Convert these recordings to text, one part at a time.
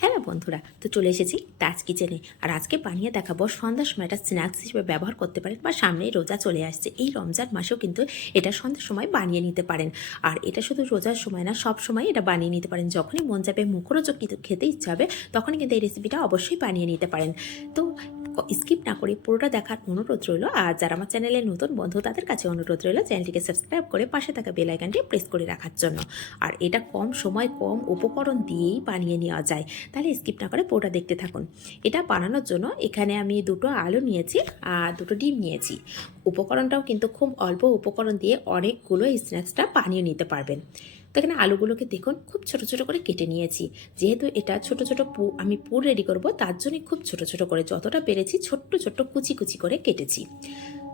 Hello বন্ধুরা, তো চলে এসেছি তাজ কিচেনে আর আজকে বানিয়ে দেখাবো সন্ধ্যার সময় এটা স্ন্যাক্স হিসেবে ব্যবহার করতে পারেন বা সামনেই রোজা চলে আসছে। এই রমজান মাসেও কিন্তু এটা সন্ধ্যার সময় বানিয়ে নিতে পারেন। আর এটা শুধু রোজার সময় না, সব সময় এটা বানিয়ে নিতে পারেন। যখনই মন যাবে মুখরোচক খেতে ইচ্ছা হবে, তখনই কিন্তু এই রেসিপিটা অবশ্যই বানিয়ে নিতে পারেন। তো স্কিপ না করে পুরোটা দেখার অনুরোধ রইল। আর যারা আমার চ্যানেলে নতুন বন্ধু, তাদের কাছে অনুরোধ রইল চ্যানেলটিকে সাবস্ক্রাইব করে পাশে থাকা বেল আইকনটি প্রেস করে রাখার জন্য। আর এটা কম সময়, কম উপকরণ দিয়েই বানিয়ে নেওয়া যায়। তাহলে স্কিপ না করে পুরোটা দেখতে থাকুন। এটা বানানোর জন্য এখানে আমি দুটো আলু নিয়েছি আর দুটো ডিম নিয়েছি। উপকরণটাও কিন্তু খুব অল্প উপকরণ দিয়ে অনেকগুলো স্ন্যাক্সটা বানিয়ে নিতে পারবেন। এখানে আলুগুলোকে দেখুন, খুব ছোট ছোট করে কেটে নিয়েছি। যেহেতু এটা ছোট ছোট পু, আমি পুর রেডি করব, তার জন্যই খুব ছোট ছোট করে, যতটা পেরেছি ছোট্ট ছোট্ট কুচি কুচি করে কেটেছি।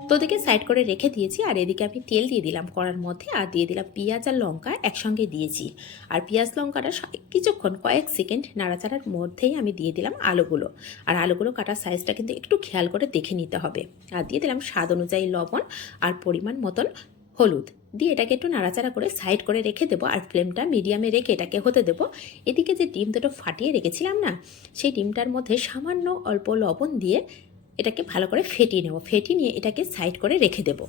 তো ওদিকে সাইড করে রেখে দিয়েছি, আর এদিকে আমি তেল দিয়ে দিলাম কড়ার মধ্যে, আর দিয়ে দিলাম পেঁয়াজ আর লঙ্কা একসঙ্গে দিয়েছি। আর পেঁয়াজ, লঙ্কাটা কিছুক্ষণ, কয়েক সেকেন্ড নাড়াচাড়ার মধ্যেই আমি দিয়ে দিলাম আলুগুলো। আর আলুগুলো কাটার সাইজটা কিন্তু একটু খেয়াল করে দেখে নিতে হবে। আর দিয়ে দিলাম স্বাদ অনুযায়ী লবণ আর পরিমাণ মতন হলুদ। দিয়ে এটাকে একটু নাড়াচাড়া করে সাইড করে রেখে দেবো আর ফ্লেমটা মিডিয়ামে রেখে এটাকে হতে দেবো। এদিকে যে ডিম দুটো ফাটিয়ে রেখেছিলাম না, সেই ডিমটার মধ্যে সামান্য অল্প লবণ দিয়ে এটাকে ভালো করে ফেটিয়ে নেব। ফেটিয়ে নিয়ে এটাকে সাইড করে রেখে দেবো।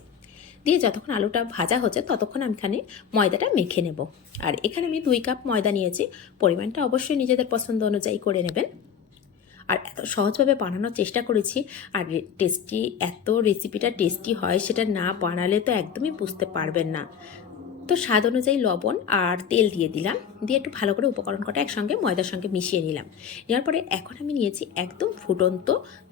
দিয়ে যতক্ষণ আলুটা ভাজা হচ্ছে ততক্ষণ আমি এখানে ময়দাটা মেখে নেব। আর এখানে আমি দুই কাপ ময়দা নিয়েছি। পরিমাণটা অবশ্যই নিজেদের পছন্দ অনুযায়ী করে নেবেন। আর এত সহজভাবে বানানোর চেষ্টা করেছি, আর টেস্টি এত রেসিপিটা টেস্টি হয় সেটা না বানালে তো একদমই বুঝতে পারবেন না। তো স্বাদ অনুযায়ী লবণ আর তেল দিয়ে দিলাম, দিয়ে একটু ভালো করে উপকরণ কটা একসঙ্গে ময়দার সঙ্গে মিশিয়ে নিলাম। নেওয়ার পরে এখন আমি নিয়েছি একদম ফুটন্ত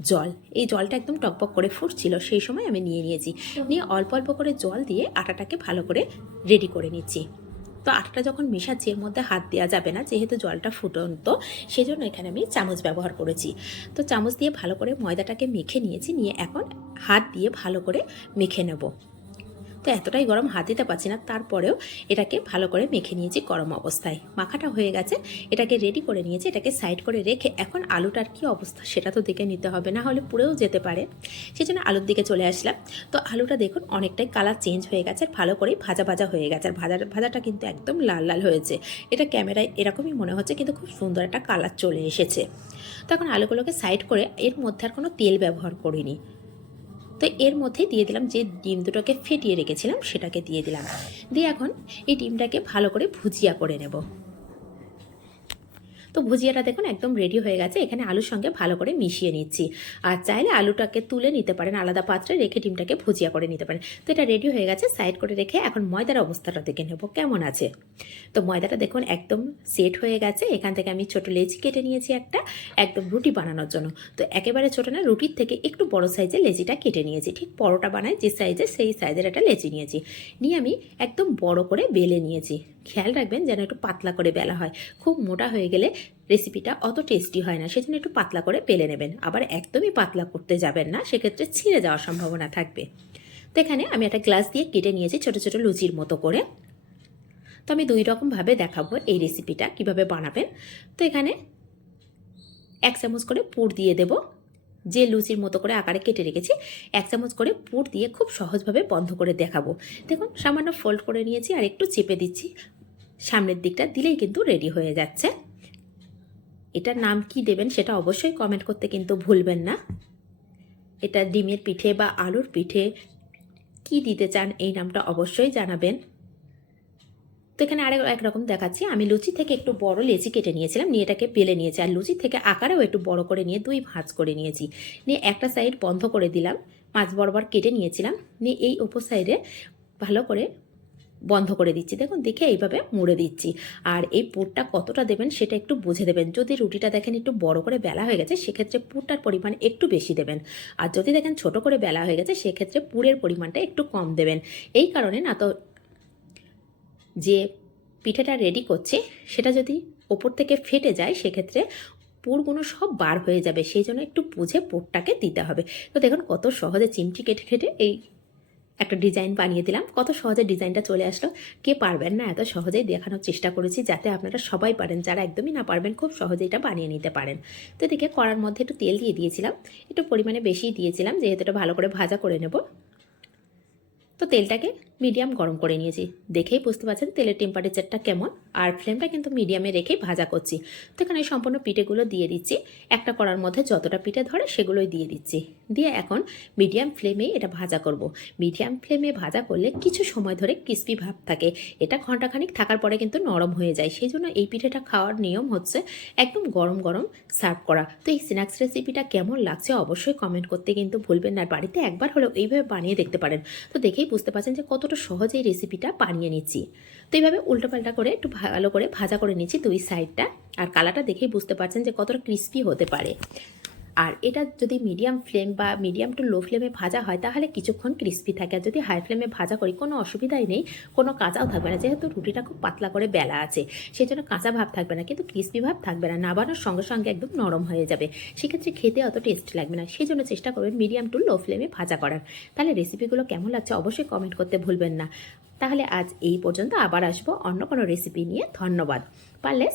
জল। এই জলটা একদম টকবক করে ফুটছিল, সেই সময় আমি নিয়ে নিয়েছি। নিয়ে অল্প অল্প করে জল দিয়ে আটাটাকে ভালো করে রেডি করে নিচ্ছি। তো আটাটা যখন মেশাচ্ছি, এর মধ্যে হাত দেওয়া যাবে না, যেহেতু জলটা ফুটন্ত, সেজন্য এখানে আমি চামচ ব্যবহার করেছি। তো চামচ দিয়ে ভালো করে ময়দাটাকে মেখে নিয়েছি, নিয়ে এখন হাত দিয়ে ভালো করে মেখে নেব। তো এতটাই গরম হাত দিতে পারছি না, তারপরেও এটাকে ভালো করে মেখে নিয়েছি গরম অবস্থায়। মাখাটা হয়ে গেছে, এটাকে রেডি করে নিয়েছি, এটাকে সাইড করে রেখে এখন আলুটার কি অবস্থা সেটা তো দেখে নিতে হবে, না হলে পুড়েও যেতে পারে। সেই জন্য আলুর দিকে চলে আসলাম। তো আলুটা দেখুন অনেকটাই কালার চেঞ্জ হয়ে গেছে, আর ভালো করেই ভাজা ভাজা হয়ে গেছে, আর ভাজা ভাজাটা কিন্তু একদম লাল লাল হয়েছে। এটা ক্যামেরায় এরকমই মনে হচ্ছে, কিন্তু খুব সুন্দর একটা কালার চলে এসেছে। তখন আলুগুলোকে সাইড করে এর মধ্যে আর কোনো তেল ব্যবহার করিনি। তো এর মধ্যে দিয়ে দিলাম যে ডিম দুটোকে ফেটিয়ে রেখেছিলাম, সেটাকে দিয়ে দিলাম। দিয়ে এখন এই ডিমটাকে ভালো করে ভুজিয়া করে নেব। তো ভুজিয়াটা দেখুন একদম রেডি হয়ে গেছে। এখানে আলুর সঙ্গে ভালো করে মিশিয়ে নিচ্ছি। আর চাইলে আলুটাকে তুলে নিতে পারেন, আলাদা পাত্রে রেখে ডিমটাকে ভুজিয়া করে নিতে পারেন। তো এটা রেডি হয়ে গেছে সাইড করে রেখে এখন ময়দার অবস্থাটা দেখে নেব, কেমন আছে? তো ময়দাটা দেখুন একদম সেট হয়ে গেছে। এখান থেকে আমি ছোট লেচি কেটে নিয়েছি একটা, একদম রুটি বানানোর জন্য। তো একেবারে ছোট না, রুটির থেকে একটু বড় সাইজের লেচিটা কেটে নিয়েছি। ঠিক পরোটা বানাই, যে সাইজে সেই সাইজের একটা লেচি নিয়েছি। নিয়ে আমি একদম বড় করে বেলে নিয়েছি। খেয়াল রাখবেন যেন একটু পাতলা করে বেলা হয়। খুব মোটা হয়ে গেলে রেসিপিটা অত টেস্টি হয় না, সেজন্য একটু পাতলা করে পেলে নেবেন। আবার একদমই পাতলা করতে যাবেন না, সেক্ষেত্রে ছিঁড়ে যাওয়ার সম্ভাবনা থাকবে। তো এখানে আমি একটা গ্লাস দিয়ে কেটে নিয়েছি ছোট ছোট লুচির মতো করে। তো আমি দুই রকমভাবে দেখাবো এই রেসিপিটা কীভাবে বানাবেন। তো এখানে এক চামচ করে পুর দিয়ে দেব। যে লুচির মতো করে আকারে কেটে রেখেছি, এক চামচ করে পুর দিয়ে খুব সহজভাবে বন্ধ করে দেখাবো। দেখুন, সামান্য ফোল্ড করে নিয়েছি আর একটু চেপে দিচ্ছি। সামনের দিকটা দিলেই কিন্তু রেডি হয়ে যাচ্ছে। এটার নাম কি দেবেন সেটা অবশ্যই কমেন্ট করতে কিন্তু ভুলবেন না। এটা ডিমের পিঠে বা আলুর পিঠে কি দিতে চান এই নামটা অবশ্যই জানাবেন। তো এখানে আরেক একরকম দেখাচ্ছি। আমি লুচি থেকে একটু বড় লেচি কেটে নিয়েছিলাম, নিয়ে এটাকে বেলে নিয়েছি। আর লুচি থেকে আকারেও একটু বড় করে নিয়ে দুই ভাঁজ করে নিয়েছি। নিয়ে একটা সাইড বন্ধ করে দিলাম মাছ বরাবর কেটে নিয়েছিলাম। নিয়ে এই উপর সাইডে ভালো করে বন্ধ করে দিচ্ছি। দেখুন, দেখে এইভাবে মুড়ে দিচ্ছি। আর এই পুরটা কতটা দেবেন সেটা একটু বুঝে দেবেন। যদি রুটিটা দেখেন একটু বড় করে বেলা হয়ে গেছে, সেক্ষেত্রে পুরটার পরিমাণ একটু বেশি দেবেন। আর যদি দেখেন ছোট করে বেলা হয়ে গেছে, সেক্ষেত্রে পুরের পরিমাণটা একটু কম দেবেন। এই কারণে না তো যে পিঠেটা রেডি করছে, সেটা যদি ওপর থেকে ফেটে যায়, সেক্ষেত্রে পুরগুলো সব বার হয়ে যাবে। সেই জন্য একটু বুঝে পুরটাকে দিতে হবে। তো দেখুন, কত সহজে চিমটি কেটে কেটে এই একটা ডিজাইন বানিয়ে দিলাম। কত সহজে ডিজাইনটা চলে আসলো। কে পারবেন না, এত সহজেই দেখানোর চেষ্টা করেছি যাতে আপনারা সবাই পারেন। যারা একদমই না পারবেন, খুব সহজে এটা বানিয়ে নিতে পারেন। তো এদিকে কড়ার মধ্যে একটু তেল দিয়ে দিয়েছিলাম। একটু পরিমাণে বেশি দিয়েছিলাম, যেহেতু এটা ভালো করে ভাজা করে নেব। তো তেলটাকে মিডিয়াম গরম করে নিয়েছি। দেখেই বুঝতে পারছেন তেলের টেম্পারেচারটা কেমন। আর ফ্লেমটা কিন্তু মিডিয়ামে রেখেই ভাজা করছি। তো এখানে সম্পূর্ণ পিঠেগুলো দিয়ে দিচ্ছি। একটা করার মধ্যে যতটা পিঠে ধরে সেগুলোই দিয়ে দিচ্ছি। দিয়ে এখন মিডিয়াম ফ্লেমে এটা ভাজা করব। মিডিয়াম ফ্লেমে ভাজা করলে কিছু সময় ধরে ক্রিস্পি ভাব থাকে। এটা ঘন্টাখানিক থাকার পরে কিন্তু নরম হয়ে যায়। সেই জন্য এই পিঠেটা খাওয়ার নিয়ম হচ্ছে একদম গরম গরম সার্ভ করা। তো এই স্ন্যাক্স রেসিপিটা কেমন লাগছে অবশ্যই কমেন্ট করতে কিন্তু ভুলবেন না। বাড়িতে একবার হলেও এইভাবে বানিয়ে দেখতে পারেন। তো দেখেই বুঝতে পারছেন যে কতটা সহজে এই রেসিপিটা বানিয়ে নিচ্ছি। তো এইভাবে উল্টোপাল্টা করে একটু ভালো করে ভাজা করে নিচ্ছি দুই সাইডটা আর কালারটা দেখেই বুঝতে পারছেন যে কতটা ক্রিস্পি হতে পারে। আর এটা যদি মিডিয়াম ফ্লেম বা মিডিয়াম টু লো ফ্লেমে ভাজা হয়, তাহলে কিছুক্ষণ ক্রিস্পি থাকে। আর যদি হাই ফ্লেমে ভাজা করি, কোনো অসুবিধাই নেই, কোনো কাঁচাও থাকবে না। যেহেতু রুটিটা খুব পাতলা করে বেলা আছে সেই জন্য কাঁচা ভাব থাকবে না, কিন্তু ক্রিস্পি ভাব থাকবে না, নাবানোর সঙ্গে সঙ্গে একদম নরম হয়ে যাবে। সেক্ষেত্রে খেতে অত টেস্ট লাগবে না। সেই জন্য চেষ্টা করবেন মিডিয়াম টু লো ফ্লেমে ভাজা করার। তাহলে রেসিপিগুলো কেমন লাগছে অবশ্যই কমেন্ট করতে ভুলবেন না। তাহলে আজ এই পর্যন্ত, আবার আসব অন্য কোনো রেসিপি নিয়ে। ধন্যবাদ। পারলে